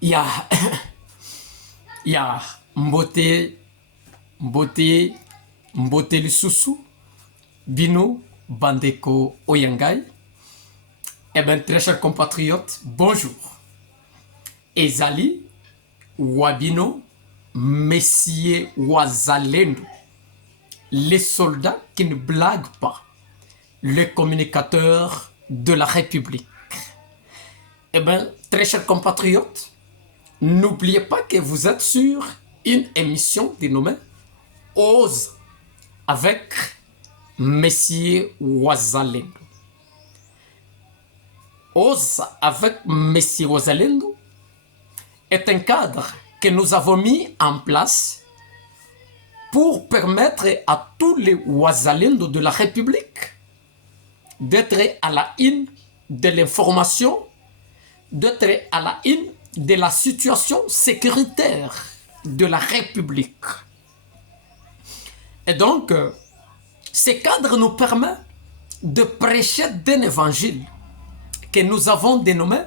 Ya, ya, mbote, mbote, mbote lisusu, bino, bandeko, oyangai. Eh bien, très chers compatriotes, bonjour. Ezali, Wabino, Messier Wazalendo, les soldats qui ne blaguent pas, les communicateurs de la République. Eh bien, très chers compatriotes, n'oubliez pas que vous êtes sur une émission dénommée Ose avec Messier Wazalendo. Ose avec Messier Wazalendo est un cadre que nous avons mis en place pour permettre à tous les Wazalendo de la République d'être à la une de l'information, d'être à la une de la situation sécuritaire de la République. Et donc, ce cadre nous permet de prêcher d'un évangile que nous avons dénommé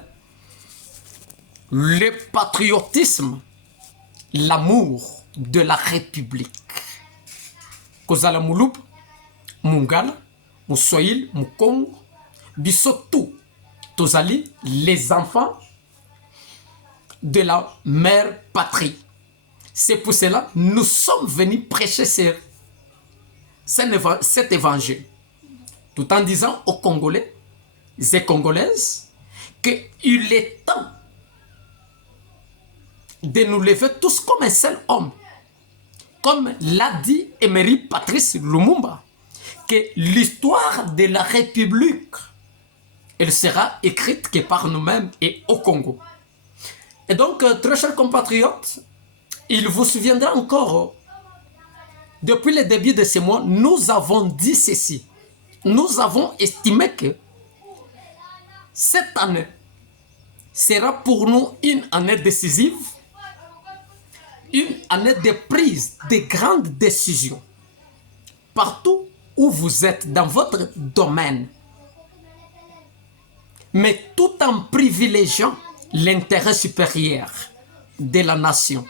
le patriotisme, l'amour de la République. Kozala Mouloup, Mungala, Moussoïl, Moukongo, Bissotou, Tozali, les enfants de la mère patrie. C'est pour cela que nous sommes venus prêcher cet évangile, tout en disant aux Congolais et Congolaises qu'il est temps de nous lever tous comme un seul homme. Comme l'a dit Emery Patrice Lumumba, que l'histoire de la République, elle sera écrite que par nous-mêmes et au Congo. Et donc, très chers compatriotes, il vous souviendra encore, depuis le début de ce mois, nous avons dit ceci. Nous avons estimé que cette année sera pour nous une année décisive, une année de prise de grandes décisions. Partout où vous êtes dans votre domaine, mais tout en privilégiant l'intérêt supérieur de la nation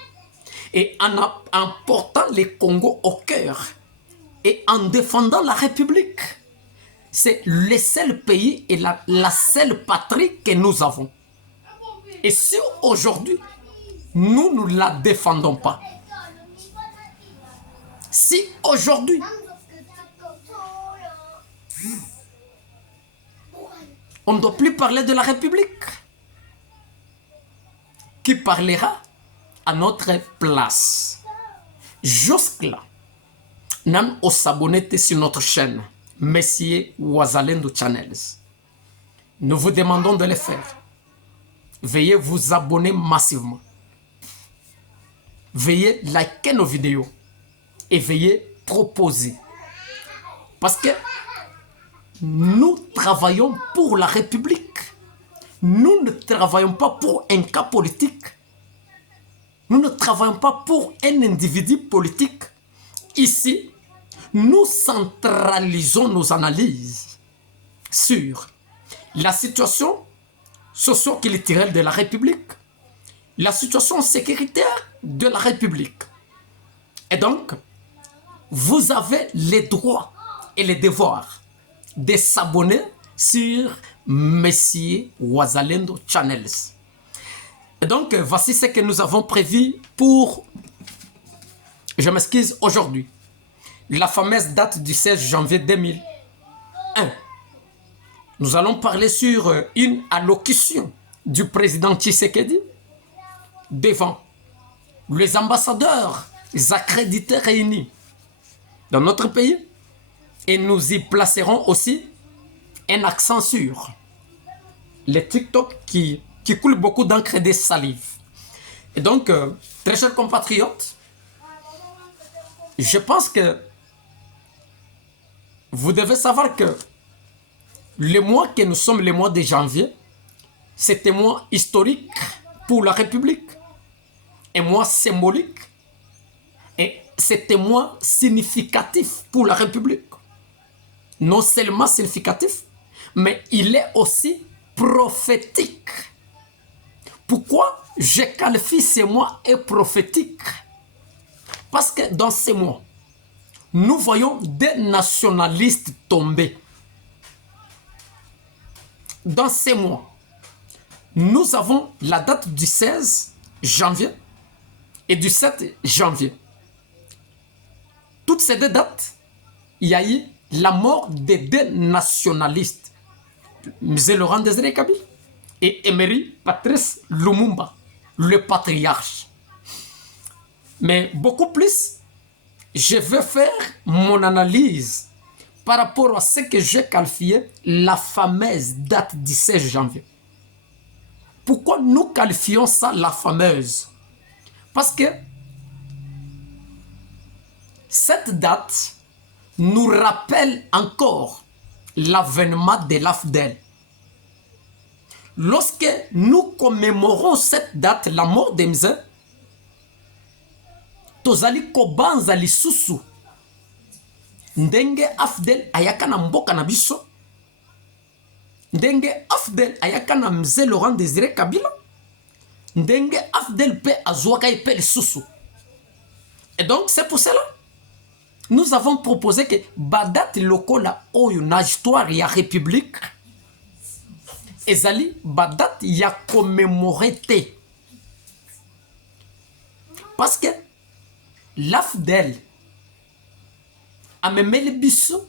et en portant les Congo au cœur et en défendant la République. C'est le seul pays et la seule patrie que nous avons. Et si aujourd'hui, nous ne la défendons pas, si aujourd'hui, on ne doit plus parler de la République, qui parlera à notre place? Jusque-là, nous au s'abonner sur notre chaîne, Messier Wazalendo Channels. Nous vous demandons de le faire. Veuillez vous abonner massivement. Veuillez liker nos vidéos et veuillez proposer. Parce que nous travaillons pour la République. Nous ne travaillons pas pour un cas politique. Nous ne travaillons pas pour un individu politique. Ici, nous centralisons nos analyses sur la situation socio-culturelle de la République, la situation sécuritaire de la République. Et donc, vous avez les droits et les devoirs de s'abonner sur Messier Wazalendo Channels. Et donc, voici ce que nous avons prévu pour, je m'excuse, aujourd'hui. La fameuse date du 16 janvier 2001. Nous allons parler sur une allocution du président Tshisekedi devant les ambassadeurs accrédités réunis dans notre pays. Et nous y placerons aussi un accent sur les TikTok qui coulent beaucoup d'encre et de salive. Et donc, très chers compatriotes, je pense que vous devez savoir que le mois que nous sommes, le mois de janvier, c'est un mois historique pour la République, un mois symbolique, et c'est un mois significatif pour la République. Non seulement significatif, mais il est aussi prophétique Pourquoi je qualifie ces mois et prophétiques? Parce que dans ces mois, nous voyons des nationalistes tomber. Dans ces mois, nous avons la date du 16 janvier et du 7 janvier. Toutes ces deux dates, il y a eu la mort des deux nationalistes, M. Laurent Désiré Kabila et Emery Patrice Lumumba, le patriarche. Mais beaucoup plus, je vais faire mon analyse par rapport à ce que j'ai qualifié la fameuse date du 16 janvier. Pourquoi nous qualifions ça la fameuse? Parce que cette date nous rappelle encore l'avènement de l'AFDEL. Lorsque nous commémorons cette date, la mort de Mzee, tozali kobanza lisusu ndenge AFDEL ayaka na mboka na biso, ndenge AFDEL ayaka na Mzee Laurent Désiré Kabila, ndenge AFDEL pe azwaka pe lisusu. Et donc c'est pour cela nous avons proposé que badat lokola oyo na histoire ya république ezali badat ya commémorer te. Parce que l'AFDEL a même le biso.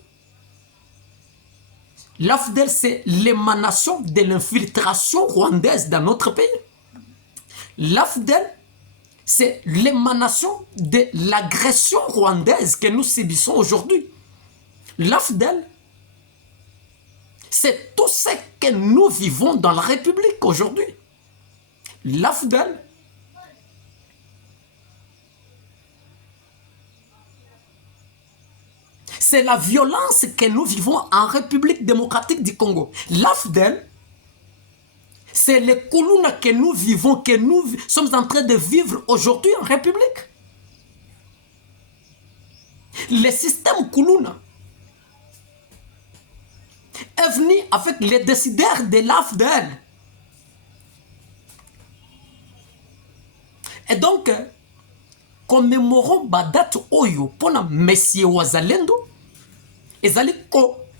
L'AFDEL, c'est l'émanation de l'infiltration rwandaise dans notre pays. L'AFDEL, c'est l'émanation de l'agression rwandaise que nous subissons aujourd'hui. L'AFDEL, c'est tout ce que nous vivons dans la République aujourd'hui. L'AFDEL, c'est la violence que nous vivons en République démocratique du Congo. L'AFDEL, c'est le Kuluna que nous vivons, que nous sommes en train de vivre aujourd'hui en République. Le système Kuluna est venu avec les décideurs de l'AFDEL. Et donc, commémorons Badat Oyo pour Messie Wazalendo. Ils allaient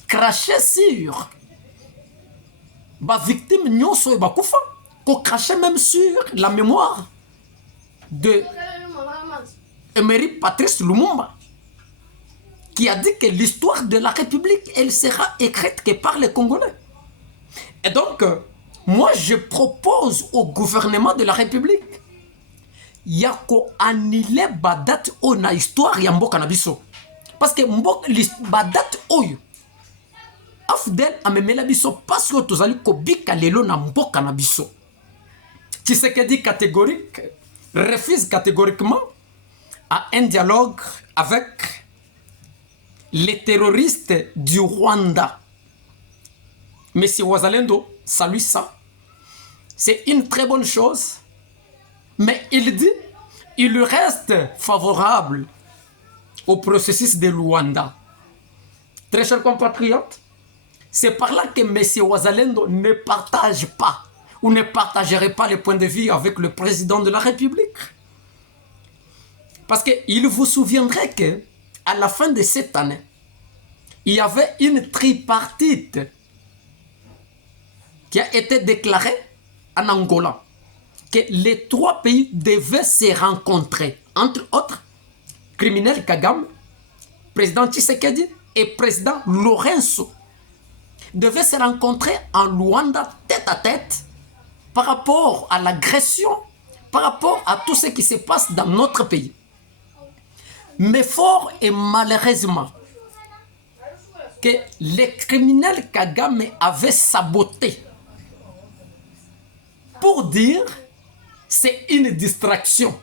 cracher sur les victimes nyonso bakufa, cracher même sur la mémoire de Emery Patrice Lumumba, qui a dit que l'histoire de la République, elle sera écrite que par les Congolais. Et donc, moi, je propose au gouvernement de la République yako annulé badat o na histoire ya mboka na biso. Parce que badat oyo AFDEL amemela biso parce que tozali kobika lelo na mboka na biso. Tshisekedi catégorique refuse catégoriquement à un dialogue avec les terroristes du Rwanda. Monsieur Wazalendo salue ça. C'est une très bonne chose. Mais il dit il reste favorable au processus de Luanda. Très chers compatriotes, c'est par là que M. Wazalendo ne partage pas ou ne partagerait pas les points de vue avec le président de la République. Parce qu'il vous souviendrait qu'à la fin de cette année, il y avait une tripartite qui a été déclarée en Angola, que les trois pays devaient se rencontrer, entre autres, criminel Kagame, président Tshisekedi et président Lorenzo, devaient se rencontrer en Luanda tête à tête par rapport à l'agression, par rapport à tout ce qui se passe dans notre pays. Mais fort et malheureusement, que les criminels Kagame avaient saboté pour dire c'est une distraction.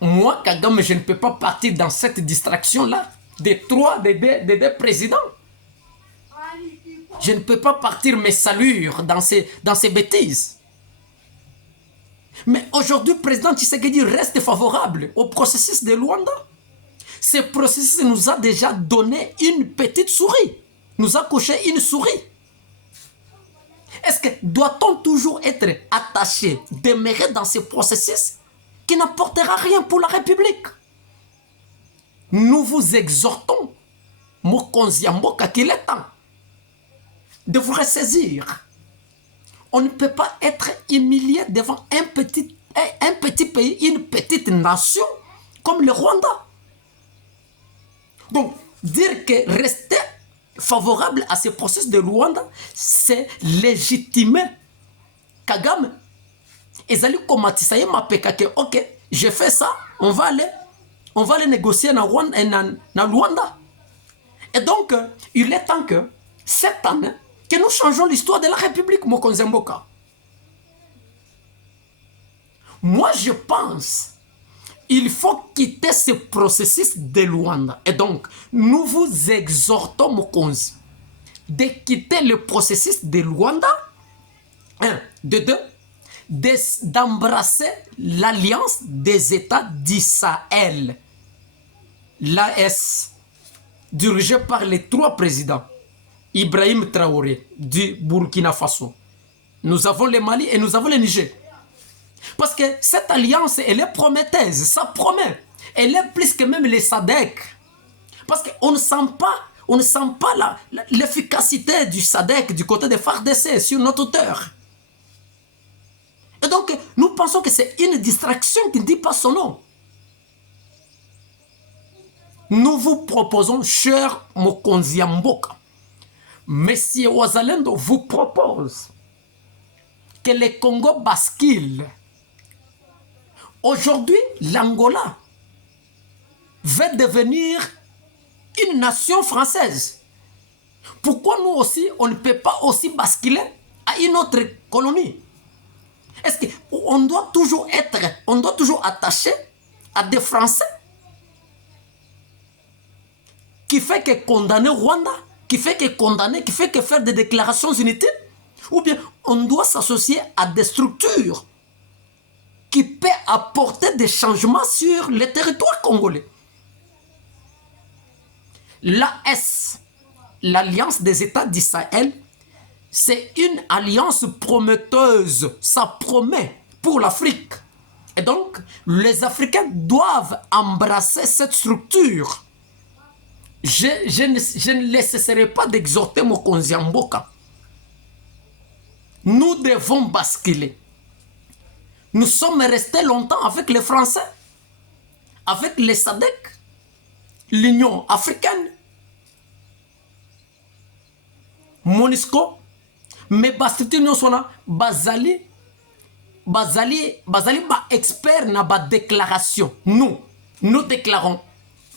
Moi, Kagame, je ne peux pas partir dans cette distraction-là des deux présidents. Je ne peux pas partir mes salures dans ces bêtises. Mais aujourd'hui, le président Tshisekedi reste favorable au processus de Luanda. Ce processus nous a déjà donné une petite souris. Nous a couché une souris. Est-ce que doit-on toujours être attaché, demeurer dans ce processus qui n'apportera rien pour la République? Nous vous exhortons, Mokonzi Mboka, qu'il est temps de vous ressaisir. On ne peut pas être humilié devant un petit pays, une petite nation comme le Rwanda. Donc, dire que rester favorable à ce processus de Rwanda, c'est légitimer Kagame. Ezali komatisa ye mapeka que ok, je fais ça, on va aller négocier na Rwanda. Et donc, il est temps que cette année, que nous changeons l'histoire de la République, Mokonzi Mboka. Moi, je pense il faut quitter ce processus de Luanda. Et donc, nous vous exhortons, Mokonzi, de quitter le processus de Luanda. Un, de deux, d'embrasser l'alliance des États d'Israël. L'AS, dirigée par les trois présidents. Ibrahim Traoré, du Burkina Faso. Nous avons le Mali et nous avons le Niger. Parce que cette alliance, elle est prometteuse, ça promet. Elle est plus que même les SADC. Parce qu'on ne sent pas l'efficacité du SADC du côté des FARDC sur notre terre. Et donc, nous pensons que c'est une distraction qui ne dit pas son nom. Nous vous proposons, cher Mokonzi Mboka, Monsieur Wazalendo vous propose que le Congo bascule. Aujourd'hui, l'Angola va devenir une nation française. Pourquoi nous aussi, on ne peut pas aussi basculer à une autre colonie? Est-ce qu'on doit toujours attaché à des Français qui fait que condamner Rwanda, qui fait que faire des déclarations inutiles? Ou bien on doit s'associer à des structures qui peut apporter des changements sur le territoire congolais. L'AS, l'Alliance des États d'Israël, c'est une alliance prometteuse. Ça promet pour l'Afrique. Et donc, les Africains doivent embrasser cette structure. Je ne cesserai pas d'exhorter Mokonzi Mboka. Nous devons basculer. Nous sommes restés longtemps avec les Français, avec les SADC, l'Union africaine, MONUSCO, mais Bastiti nous sommes Bazali expert na ba déclaration. Nous déclarons.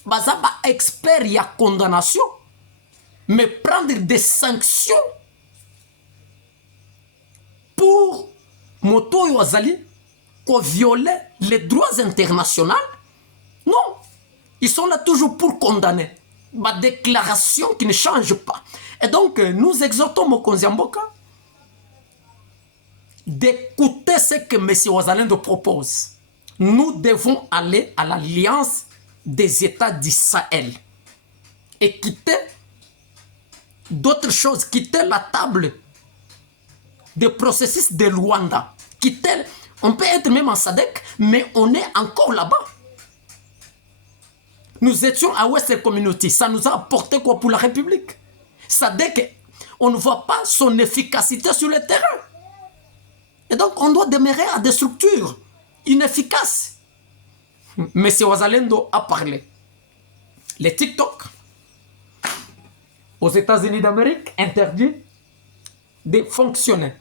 Baza ba expert y a condamnation, mais prendre des sanctions pour Moto Wazali qu'on violer les droits internationaux. Non, ils sont là toujours pour condamner. Ma déclaration qui ne change pas. Et donc, nous exhortons Mokonzi Mboka d'écouter ce que M. Wazalendo propose. Nous devons aller à l'alliance des États d'Israël et quitter d'autres choses, quitter la table des processus de Luanda. Quitter, on peut être même en SADC, mais on est encore là-bas. Nous étions à Western Community, ça nous a apporté quoi pour la République? SADC, on ne voit pas son efficacité sur le terrain. Et donc, on doit demeurer à des structures inefficaces. M. Wazalendo a parlé. Les TikTok, aux États-Unis d'Amérique, interdit de fonctionner.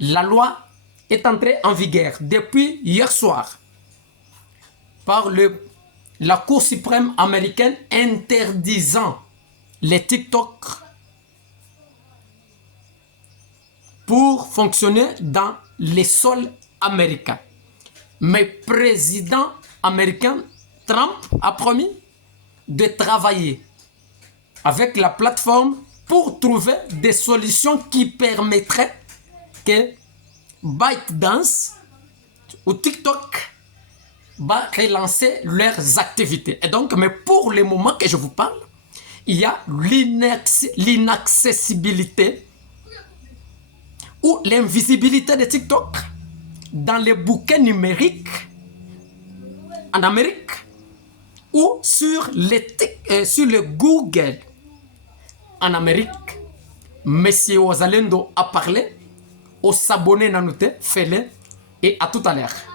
La loi est entrée en vigueur depuis hier soir par la Cour suprême américaine interdisant les TikTok pour fonctionner dans les sols américains. Mais le président américain Trump a promis de travailler avec la plateforme pour trouver des solutions qui permettraient que ByteDance ou TikTok va relancer leurs activités. Et donc, mais pour le moment que je vous parle, il y a l'inaccessibilité ou l'invisibilité de TikTok dans les bouquets numériques en Amérique ou sur le Google en Amérique. Monsieur Ozalendo a parlé. Aux abonnés Nanoute, faites-le et à tout à l'heure.